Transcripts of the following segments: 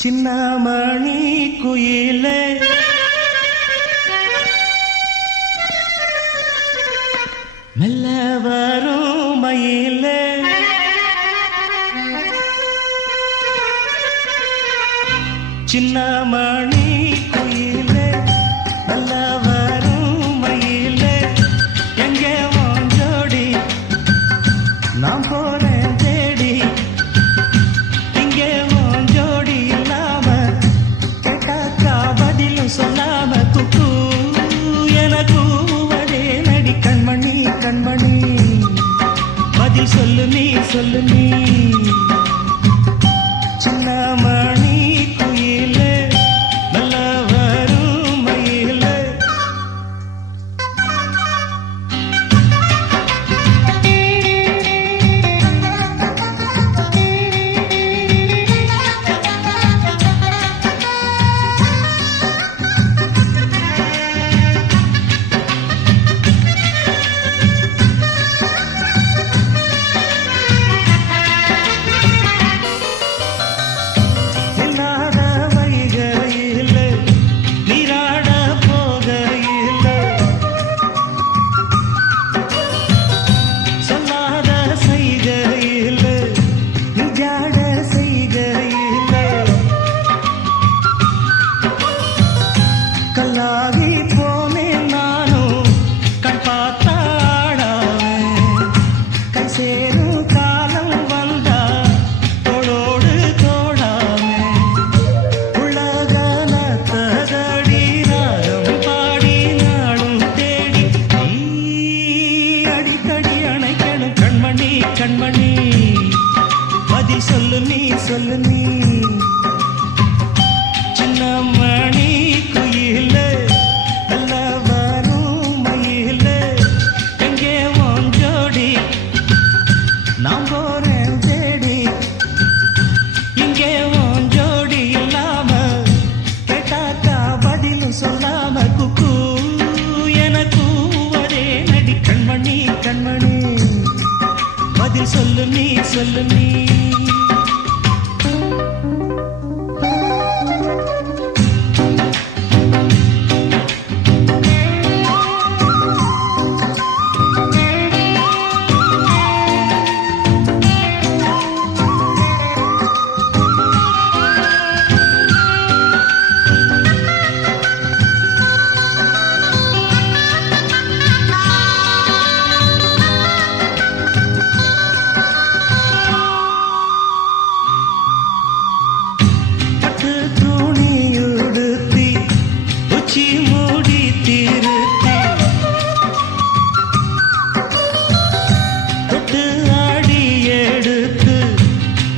சின்னமணி குயிலே மெல்ல வரும் மயிலே சின்னமணி குயிலே மெல்ல வரும் மயிலே எங்கே உன் ஜோடி நான் போறேன் தேடி இங்கே உன் ஜோடி இல்லாம கேட்டாக்கா பதிலும் சொல்லாம குக்கு எனக்கு வடே நடி கண்மணி கண்மணி பதில் சொல்லு நீ சின்னமணி குயிலே நல்ல வரும் மயிலே கண்மணி பதில் சொல்லு நீ சின்னமணி குயிலே நல்ல வரும் மயிலே எங்கே உன் ஜோடி நான் போறேன் தேடி இங்கே உன் ஜோடி இல்லாம கேட்டாக்கா பதிலும் சொல்லாம குக்கு எனக்கு ஒரே நடி கண்மணி கண்மணி பதில் சொல்லு நீ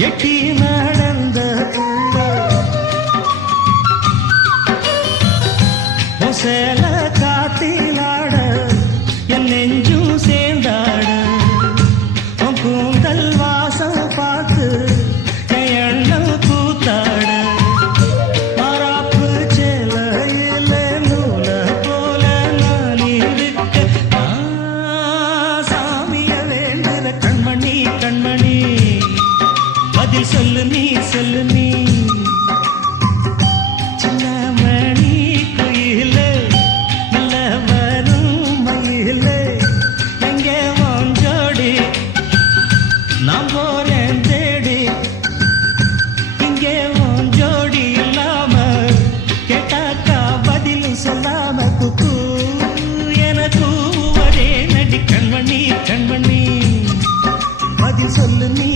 எட்டி நடந்த சேல காத்தினாட என் நெஞ்சும் சேர்ந்தாட உன் கூந்தல் வாசம் பார்த்து என் எண்ணம் கூத்தாட மராப்பு சேலையில நூல போல நான் இருக்க சாமிய வேண்டுற கண்மணி கண்மணி பதில் சொல்லு நீ சின்னமணி குயிலே நல்ல வரும் மயிலே எங்கே உன் ஜோடி நான் போறேன் தேடி இங்கே உன் ஜோடி இல்லாம கேட்டாக்கா பதிலும் சொல்லாம குக்கு எனக்கு ஒரே நடி கண்மணி கண்மணி பதில் சொல்லு நீ